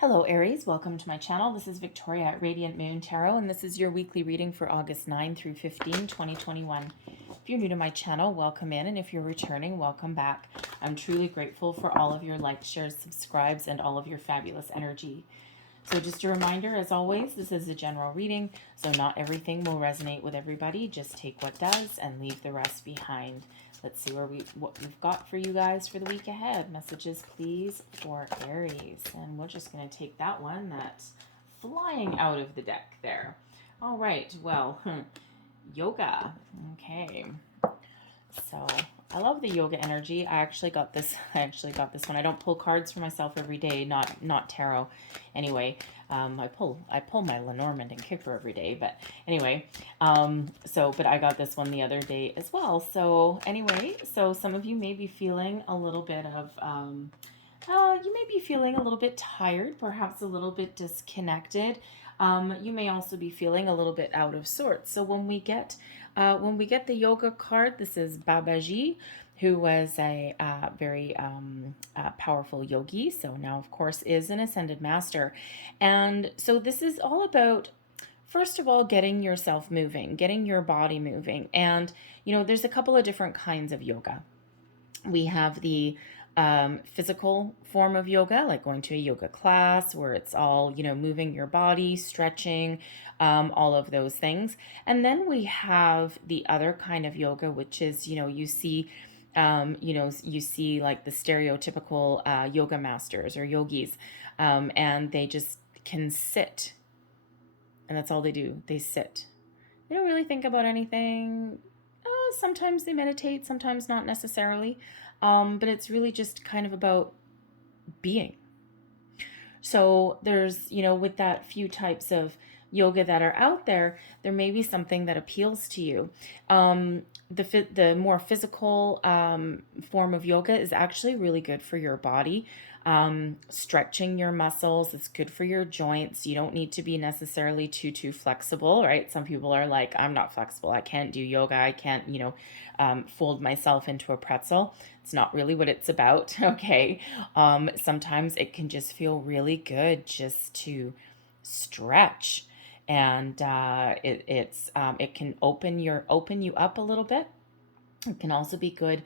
Hello Aries, welcome to my channel. This is Victoria at Radiant Moon Tarot, and this is your weekly reading for August 9 through 15, 2021. If you're new to my channel, welcome in, and if you're returning, welcome back. I'm truly grateful for all of your likes, shares, subscribes, and all of your fabulous energy. So just a reminder, as always, this is a general reading, so not everything will resonate with everybody. Just take what does and leave the rest behind. Let's see what we've got for you guys for the week ahead. Messages, please, for Aries. And we're just going to take that one that's flying out of the deck there. All right, well, yoga. Okay. So I love the yoga energy. I actually got this one. I don't pull cards for myself every day, not tarot. Anyway, I pull my Lenormand and Kicker every day, but anyway, but I got this one the other day as well. So anyway, so some of you may be feeling a little bit of you may be feeling a little bit tired, perhaps a little bit disconnected. You may also be feeling a little bit out of sorts. So when we get the yoga card, this is Babaji, who was a very powerful yogi. So now, of course, is an ascended master. And so this is all about, first of all, getting yourself moving, getting your body moving. And, you know, there's a couple of different kinds of yoga. We have the physical form of yoga, like going to a yoga class where it's all, you know, moving your body, stretching, all of those things. And then we have the other kind of yoga, which is, you know, you see like the stereotypical yoga masters or yogis, and they just can sit, and that's all they do. They sit. They don't really think about anything. Sometimes they meditate, sometimes not necessarily. But it's really just kind of about being. So there's, you know, with that few types of yoga that are out there, there may be something that appeals to you. The more physical form of yoga is actually really good for your body. Stretching your muscles, it's good for your joints. You don't need to be necessarily too flexible, right? Some people are like, I'm not flexible, I can't do yoga, I can't, you know, fold myself into a pretzel. It's not really what it's about. Okay. Sometimes it can just feel really good just to stretch, and it can open you up a little bit. It can also be good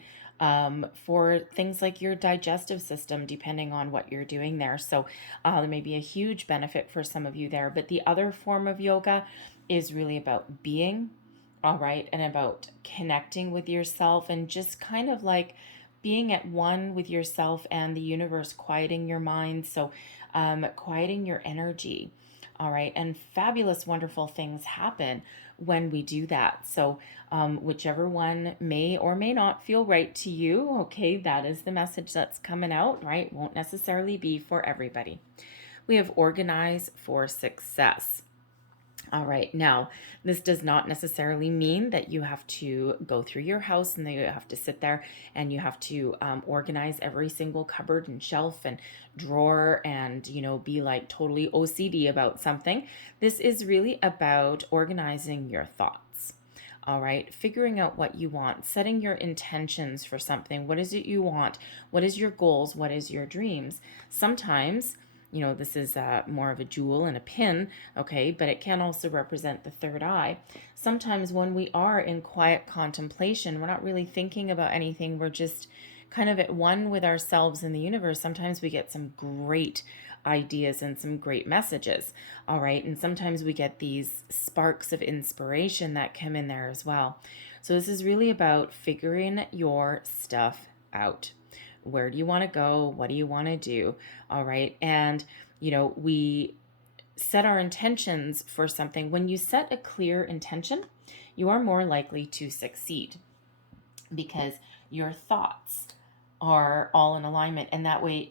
for things like your digestive system, depending on what you're doing there. So there may be a huge benefit for some of you there. But the other form of yoga is really about being, all right, and about connecting with yourself and just kind of like being at one with yourself and the universe, quieting your mind. So quieting your energy. All right. And fabulous, wonderful things happen when we do that. So whichever one may or may not feel right to you, okay, that is the message that's coming out, right? Won't necessarily be for everybody. We have organize for success. All right, now, this does not necessarily mean that you have to go through your house and then you have to sit there and you have to organize every single cupboard and shelf and drawer and, you know, be like totally OCD about something. This is really about organizing your thoughts. All right, figuring out what you want, setting your intentions for something. What is it you want? What is your goals? What is your dreams? Sometimes, you know, this is more of a jewel and a pin, okay, but it can also represent the third eye. Sometimes when we are in quiet contemplation, we're not really thinking about anything. We're just kind of at one with ourselves and the universe. Sometimes we get some great ideas and some great messages, all right? And sometimes we get these sparks of inspiration that come in there as well. So this is really about figuring your stuff out. Where do you want to go? What do you want to do? All right. And, you know, we set our intentions for something. When you set a clear intention, you are more likely to succeed because your thoughts are all in alignment. And that way,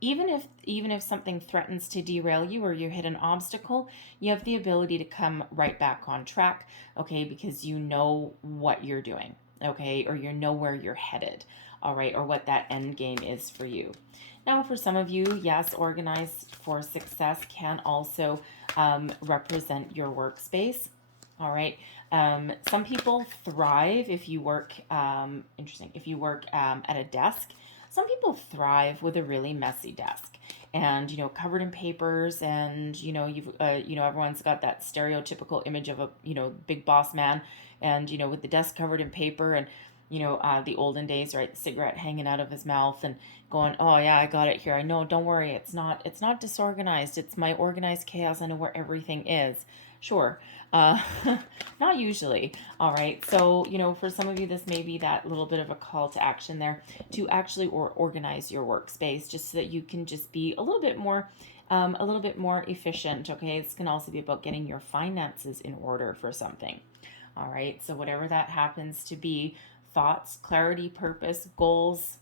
even if something threatens to derail you or you hit an obstacle, you have the ability to come right back on track, okay, because you know what you're doing, okay, or you know where you're headed, all right, or what that end game is for you. Now, for some of you, yes, organized for success can also represent your workspace. All right. Some people thrive if you work, if you work at a desk. Some people thrive with a really messy desk. and, covered in papers, and, you've, everyone's got that stereotypical image of a, big boss man, and, with the desk covered in paper, and, the olden days, right? The cigarette hanging out of his mouth, and going, oh yeah, I got it here. I know, don't worry. It's not disorganized. It's my organized chaos. I know where everything is. Sure. Uh, Not usually. All right. So, for some of you, this may be that little bit of a call to action there to actually organize your workspace, just so that you can just be a little bit more efficient. Okay. This can also be about getting your finances in order for something. All right. So whatever that happens to be, thoughts, clarity, purpose, goals,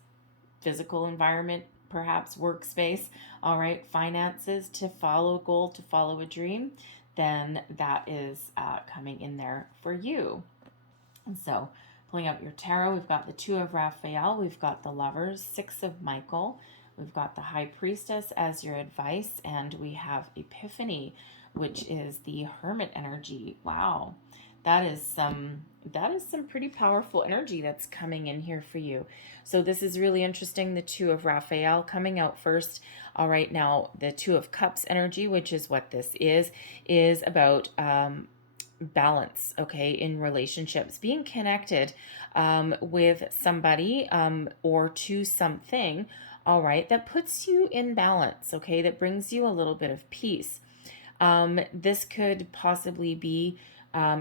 physical environment, perhaps workspace, all right, finances, to follow a goal, to follow a dream, then that is coming in there for you. And so pulling out your tarot, we've got the Two of Raphael, we've got the Lovers, Six of Michael, we've got the High Priestess as your advice, and we have Epiphany, which is the Hermit energy. Wow. That is some pretty powerful energy that's coming in here for you. So this is really interesting. The Two of Raphael coming out first. All right, now the Two of Cups energy, which is what this is about balance, okay, in relationships, being connected with somebody or to something, all right, that puts you in balance, okay, that brings you a little bit of peace. This could possibly be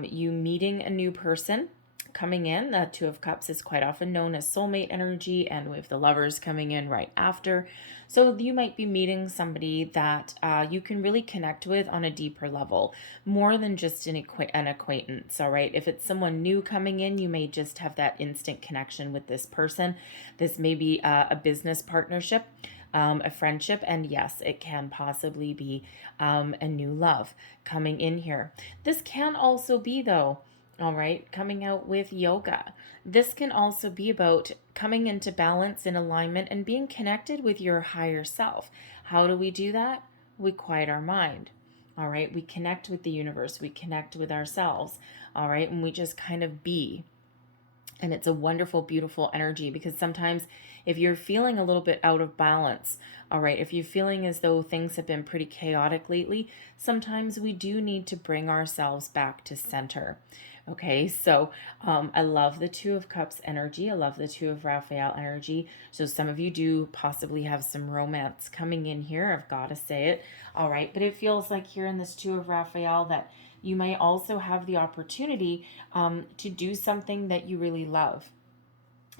you meeting a new person coming in. The Two of Cups is quite often known as soulmate energy, and with the Lovers coming in right after. So you might be meeting somebody that you can really connect with on a deeper level, more than just an acquaintance, all right? If it's someone new coming in, you may just have that instant connection with this person. This may be a business partnership, a friendship, and yes, it can possibly be a new love coming in here. This can also be, though, all right, coming out with yoga. This can also be about coming into balance and alignment and being connected with your higher self. How do we do that? We quiet our mind. All right, we connect with the universe, we connect with ourselves. All right, and we just kind of be. And it's a wonderful, beautiful energy, because sometimes if you're feeling a little bit out of balance, all right, if you're feeling as though things have been pretty chaotic lately, sometimes we do need to bring ourselves back to center. Okay, so I love the Two of Cups energy. I love the Two of Raphael energy. So some of you do possibly have some romance coming in here. I've got to say it. All right, but it feels like here in this Two of Raphael that you may also have the opportunity to do something that you really love.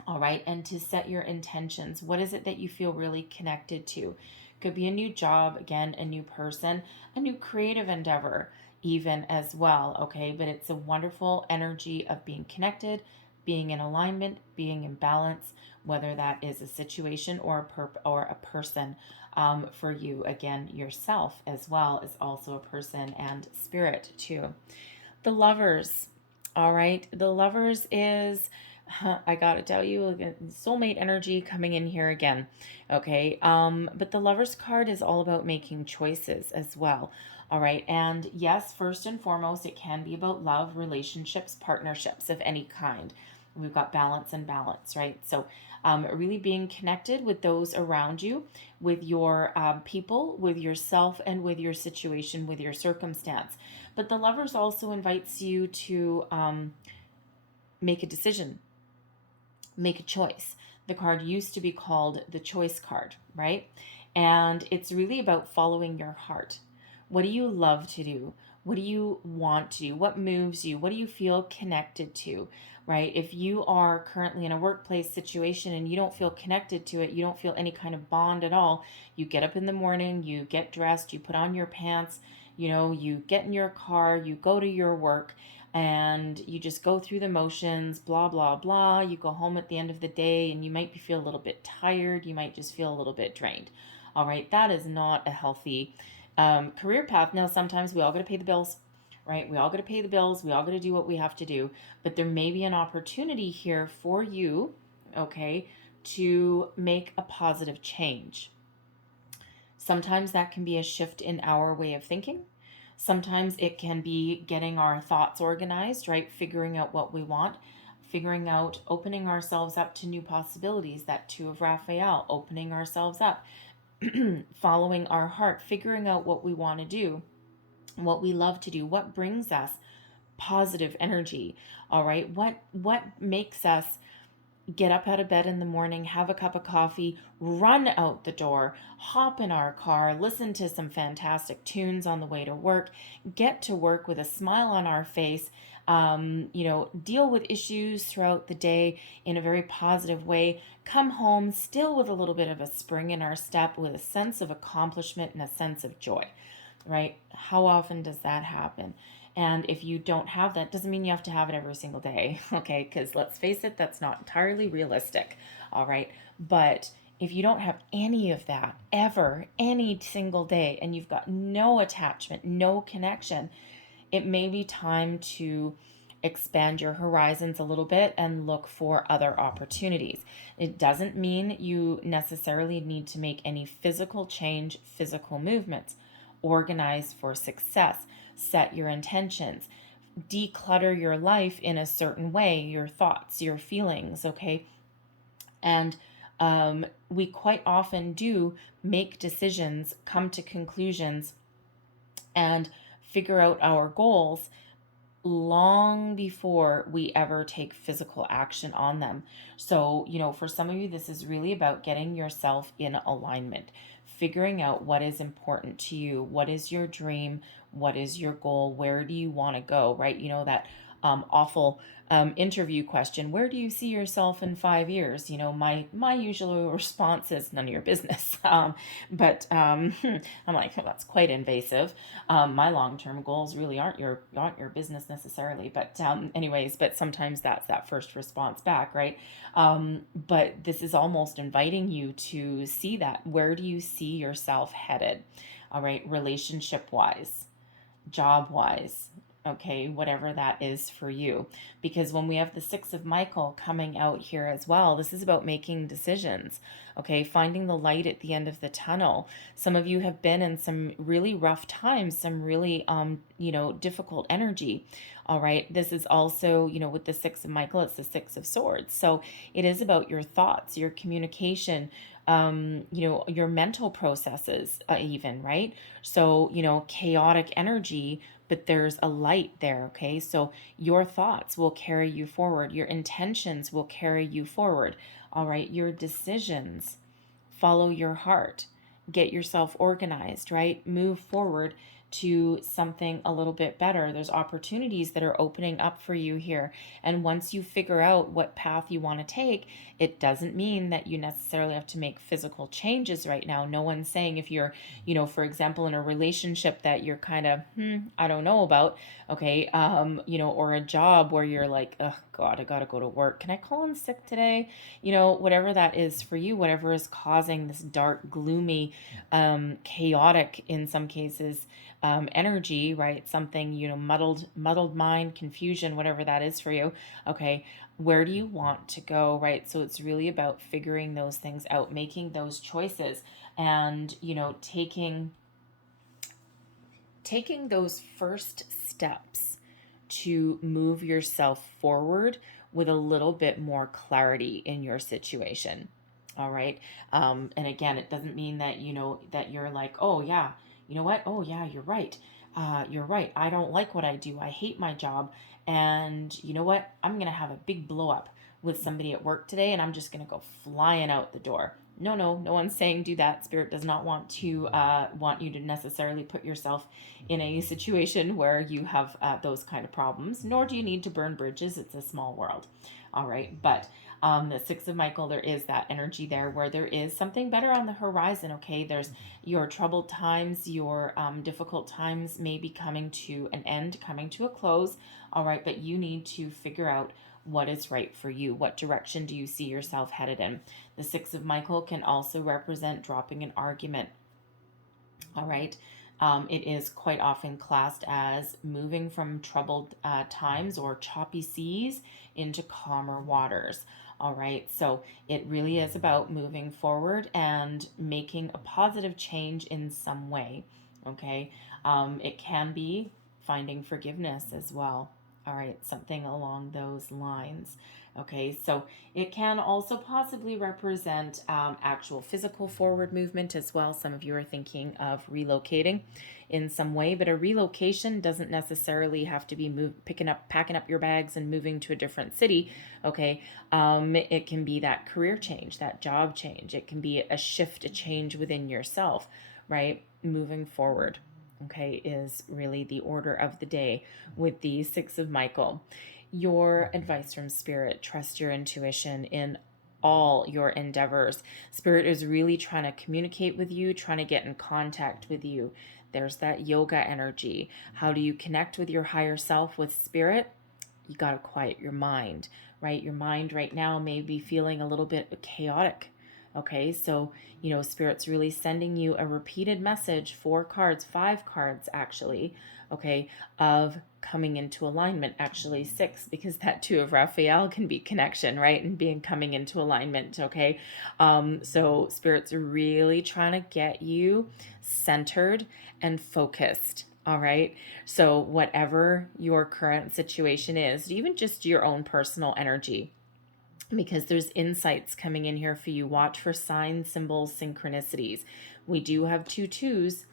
All right, and to set your intentions. What is it that you feel really connected to? Could be a new job, again, a new person, a new creative endeavor, even as well. Okay, but it's a wonderful energy of being connected, being in alignment, being in balance, whether that is a situation or a person. For you, again, yourself as well is also a person and spirit too. The Lovers, all right, the Lovers is, I gotta tell you, soulmate energy coming in here again. Okay, but the Lovers card is all about making choices as well. All right, and yes, first and foremost, it can be about love, relationships, partnerships of any kind. We've got balance and balance, right? So really being connected with those around you, with your people, with yourself, and with your situation, with your circumstance. But the Lovers also invites you to make a decision, make a choice. The card used to be called the choice card, right? And it's really about following your heart. What do you love to do? What do you want to do? What moves you? What do you feel connected to, right? If you are currently in a workplace situation and you don't feel connected to it, you don't feel any kind of bond at all, you get up in the morning, you get dressed, you put on your pants, you get in your car, you go to your work, and you just go through the motions, blah, blah, blah. You go home at the end of the day and you might feel a little bit tired. You might just feel a little bit drained. All right, that is not a healthy career path. Now, sometimes we all got to pay the bills, right? We all got to pay the bills. We all got to do what we have to do. But there may be an opportunity here for you, okay, to make a positive change. Sometimes that can be a shift in our way of thinking. Sometimes it can be getting our thoughts organized, right? Figuring out what we want, figuring out, opening ourselves up to new possibilities. That Two of Raphael, opening ourselves up, following our heart, figuring out what we want to do, what we love to do, what brings us positive energy. All right, what makes us get up out of bed in the morning, have a cup of coffee, run out the door, hop in our car, listen to some fantastic tunes on the way to work, get to work with a smile on our face, deal with issues throughout the day in a very positive way, come home still with a little bit of a spring in our step, with a sense of accomplishment and a sense of joy, right? How often does that happen? And if you don't have that, doesn't mean you have to have it every single day, okay? Because let's face it, that's not entirely realistic, all right? But if you don't have any of that ever, any single day, and you've got no attachment, no connection, it may be time to expand your horizons a little bit and look for other opportunities. It doesn't mean you necessarily need to make any physical change, physical movements. Organize for success, set your intentions, declutter your life in a certain way, your thoughts, your feelings, okay? And we quite often do make decisions, come to conclusions, and figure out our goals long before we ever take physical action on them. So, for some of you, this is really about getting yourself in alignment, figuring out what is important to you, what is your dream, what is your goal, where do you want to go, right? That awful interview question, where do you see yourself in 5 years? My usual response is none of your business. But I'm like, well, that's quite invasive. My long-term goals really aren't your business necessarily, but anyways, but sometimes that's that first response back, right? But this is almost inviting you to see that. Where do you see yourself headed? All right, relationship wise, job wise, okay, whatever that is for you. Because when we have the Six of Michael coming out here as well, this is about making decisions, okay, finding the light at the end of the tunnel. Some of you have been in some really rough times, some really difficult energy. All right, this is also, with the Six of Michael, it's the Six of Swords. So it is about your thoughts, your communication, your mental processes, even, right? So, chaotic energy, but there's a light there, okay? So your thoughts will carry you forward, your intentions will carry you forward, all right? Your decisions, follow your heart, get yourself organized, right? Move forward to something a little bit better. There's opportunities that are opening up for you here. And once you figure out what path you want to take, it doesn't mean that you necessarily have to make physical changes right now. No one's saying if you're, for example, in a relationship that you're kind of, I don't know about, okay, or a job where you're like, oh God, I gotta go to work. Can I call in sick today? Whatever that is for you, whatever is causing this dark, gloomy, chaotic in some cases, energy, right? Something, muddled mind, confusion, whatever that is for you. Okay. Where do you want to go, right? So it's really about figuring those things out, making those choices, and, taking those first steps to move yourself forward with a little bit more clarity in your situation. All right. And again, it doesn't mean that, that you're like, oh, yeah, you know what? Oh, yeah, you're right. You're right. I don't like what I do. I hate my job. And you know what? I'm going to have a big blow up with somebody at work today, and I'm just going to go flying out the door. No one's saying do that. Spirit does not want you to necessarily put yourself in a situation where you have those kind of problems, nor do you need to burn bridges. It's a small world. All right. But the Six of Michael, there is that energy there where there is something better on the horizon. Okay. There's your troubled times, your difficult times may be coming to an end, coming to a close. All right. But you need to figure out what is right for you. What direction do you see yourself headed in? The Six of Michael can also represent dropping an argument. All right. It is quite often classed as moving from troubled times or choppy seas into calmer waters. All right. So it really is about moving forward and making a positive change in some way. Okay. It can be finding forgiveness as well. All right. Something along those lines. Okay, so it can also possibly represent actual physical forward movement as well. Some of you are thinking of relocating in some way, but a relocation doesn't necessarily have to be packing up your bags and moving to a different city. Okay, it can be that career change, that job change. It can be a shift, a change within yourself, right? Moving forward. Okay, is really the order of the day with the Six of Michael. Your advice from Spirit: trust your intuition in all your endeavors. Spirit is really trying to communicate with you, trying to get in contact with you. There's that yoga energy. How do you connect with your higher self with Spirit? You got to quiet your mind, right? Your mind right now may be feeling a little bit chaotic. Okay, so, Spirit's really sending you a repeated message, 4 cards, 5 cards actually, okay, of coming into alignment. Actually, 6, because that 2 of Raphael can be connection, right? And being coming into alignment, okay? So, Spirit's really trying to get you centered and focused. All right. So, whatever your current situation is, even just your own personal energy, because there's insights coming in here for you. Watch for signs, symbols, synchronicities. We do have 2 2s,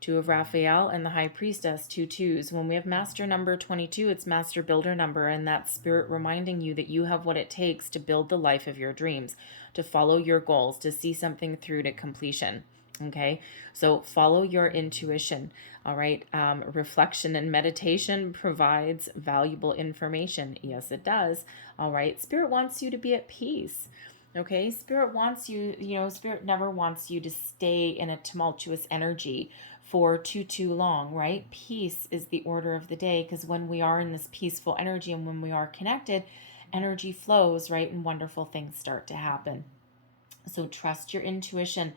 2 of Raphael and the High Priestess, 2 2s. When we have master number 22, it's master builder number, and that's Spirit reminding you that you have what it takes to build the life of your dreams, to follow your goals, to see something through to completion. Okay, so follow your intuition. All right, reflection and meditation provides valuable information. Yes, it does. All right, Spirit wants you to be at peace. Okay, Spirit wants you, Spirit never wants you to stay in a tumultuous energy for too long, right? Peace is the order of the day, because when we are in this peaceful energy and when we are connected, energy flows, right? And wonderful things start to happen. So trust your intuition.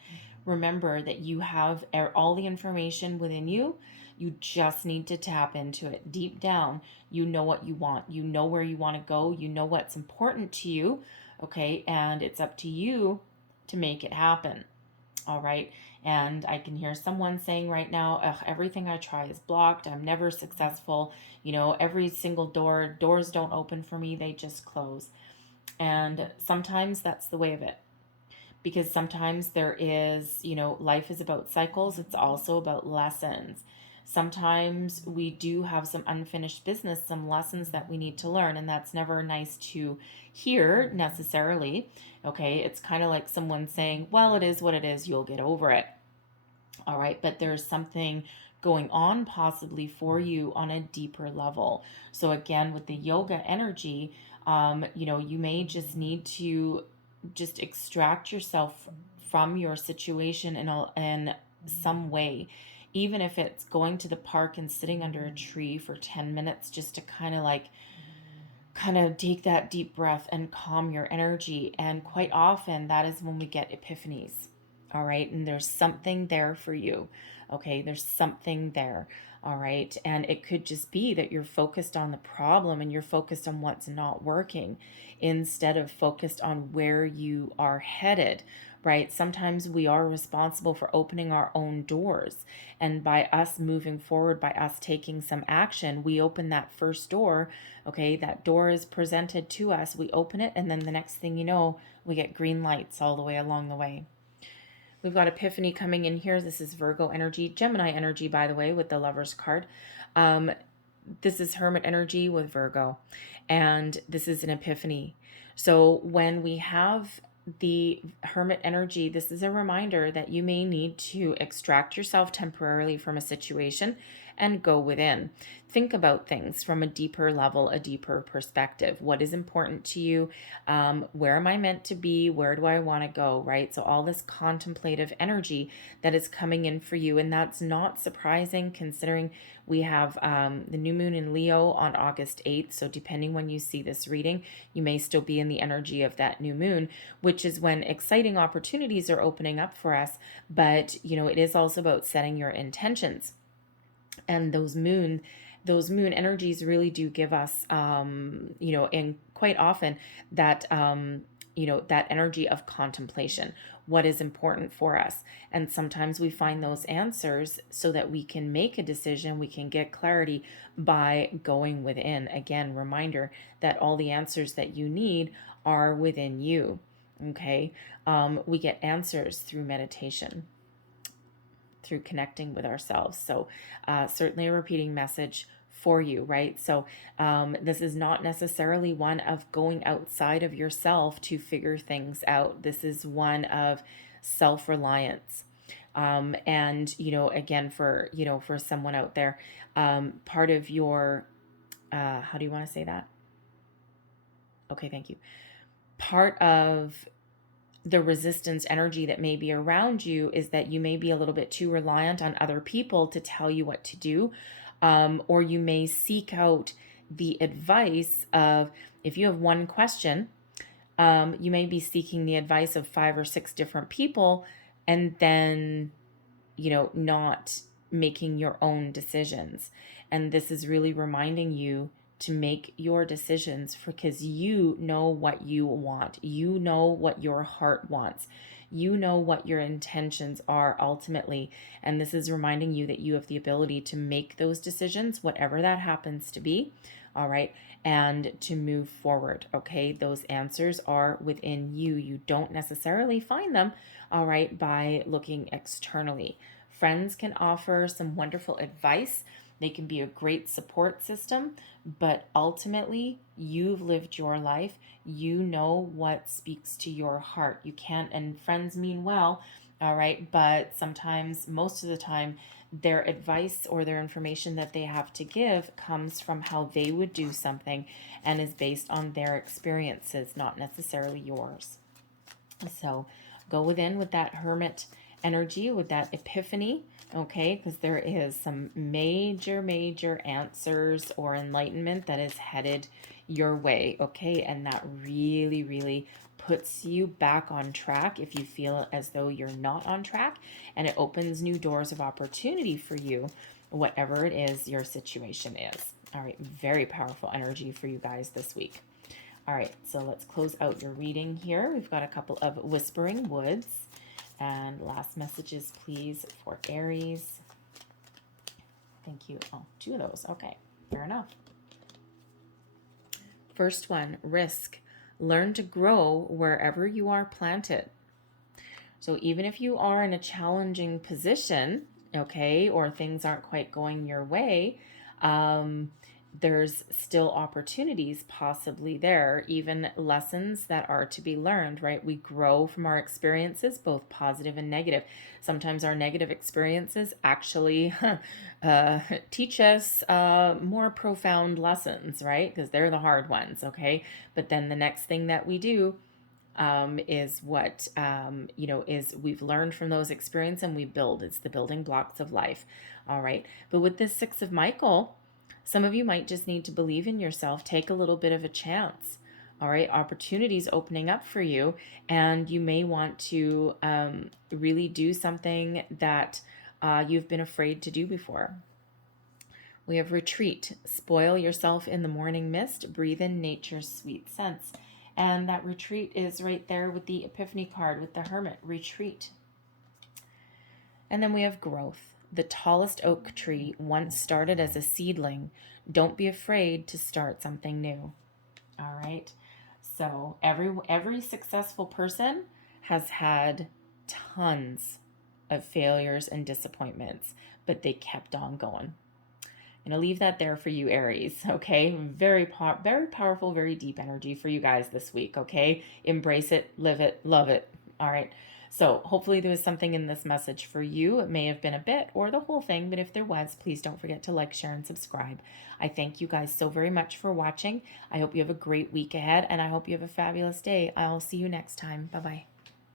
Remember that you have all the information within you. You just need to tap into it deep down. You know what you want. You know where you want to go. You know what's important to you. Okay. And it's up to you to make it happen. All right. And I can hear someone saying right now, everything I try is blocked. I'm never successful. Every single doors don't open for me. They just close. And sometimes that's the way of it, because sometimes there is, life is about cycles. It's also about lessons. Sometimes we do have some unfinished business, some lessons that we need to learn, and that's never nice to hear necessarily. Okay, it's kind of like someone saying, well, it is what it is, you'll get over it. All right, but there's something going on possibly for you on a deeper level. So again, with the yoga energy, you may just need to just extract yourself from your situation in some way, even if it's going to the park and sitting under a tree for 10 minutes just to kind of take that deep breath and calm your energy. And quite often that is when we get epiphanies. All right, and there's something there for you. Okay, there's something there. All right, and it could just be that you're focused on the problem and you're focused on what's not working instead of focused on where you are headed, right? Sometimes we are responsible for opening our own doors, and by us moving forward, by us taking some action, we open that first door. Okay, that door is presented to us, we open it, and then the next thing you know, we get green lights all the way along the way. We've got Epiphany coming in here. This is Virgo energy, Gemini energy, by the way, with the Lover's card. This is Hermit energy with Virgo, and this is an Epiphany. So when we have the Hermit energy, this is a reminder that you may need to extract yourself temporarily from a situation and go within. Think about things from a deeper level, a deeper perspective. What is important to you? Where am I meant to be? Where do I want to go, right? So all this contemplative energy that is coming in for you, and that's not surprising considering we have the new moon in Leo on August 8th. So depending when you see this reading, you may still be in the energy of that new moon, which is when exciting opportunities are opening up for us. But, it is also about setting your intentions. And those moon energies really do give us, and quite often that, that energy of contemplation. what is important for us. And sometimes we find those answers so that we can make a decision, we can get clarity by going within. Again, reminder that all the answers that you need are within you. Okay. We get answers through meditation, through connecting with ourselves. So certainly a repeating message for you, right? So this is not necessarily one of going outside of yourself to figure things out. This is one of self-reliance. And, again, for someone out there, part of your, how do you want to say that? Okay, thank you. Part of the resistance energy that may be around you is that you may be a little bit too reliant on other people to tell you what to do. Or you may seek out the advice of, if you have one question, you may be seeking the advice of 5 or 6 different people, and then, not making your own decisions. And this is really reminding you to make your decisions, because you know what you want. You know what your heart wants. You know what your intentions are ultimately. And this is reminding you that you have the ability to make those decisions, whatever that happens to be. All right. And to move forward. Okay. Those answers are within you. You don't necessarily find them, all right, by looking externally. Friends can offer some wonderful advice. They can be a great support system, but ultimately you've lived your life. You know what speaks to your heart. You can't, and friends mean well, all right, but sometimes, most of the time, their advice or their information that they have to give comes from how they would do something and is based on their experiences, not necessarily yours. So go within with that hermit energy, with that epiphany, okay, because there is some major answers or enlightenment that is headed your way, okay, and that really puts you back on track if you feel as though you're not on track, and it opens new doors of opportunity for you, whatever it is your situation is. All right, very powerful energy for you guys this week. All right, so let's close out your reading here. We've got a couple of Whispering Woods. And last messages, please, for Aries. Thank you. Oh, 2 of those. Okay, fair enough. First one, risk. Learn to grow wherever you are planted. So even if you are in a challenging position, okay, or things aren't quite going your way, there's still opportunities possibly there, even lessons that are to be learned, right? We grow from our experiences, both positive and negative. Sometimes our negative experiences actually teach us more profound lessons, right? Because they're the hard ones, okay? But then the next thing that we do is what, is we've learned from those experiences and we build. It's the building blocks of life, all right? But with this 6 of Michael, some of you might just need to believe in yourself, take a little bit of a chance, all right? Opportunities opening up for you, and you may want to really do something that you've been afraid to do before. We have retreat. Spoil yourself in the morning mist. Breathe in nature's sweet scents. And that retreat is right there with the Epiphany card, with the Hermit. Retreat. And then we have growth. The tallest oak tree once started as a seedling. Don't be afraid to start something new. All right. So every successful person has had tons of failures and disappointments, but they kept on going. I'm going to leave that there for you, Aries, okay? Very powerful, very deep energy for you guys this week, okay? Embrace it, live it, love it, all right? So hopefully there was something in this message for you. It may have been a bit or the whole thing, but if there was, please don't forget to like, share, and subscribe. I thank you guys so very much for watching. I hope you have a great week ahead, and I hope you have a fabulous day. I'll see you next time. Bye-bye.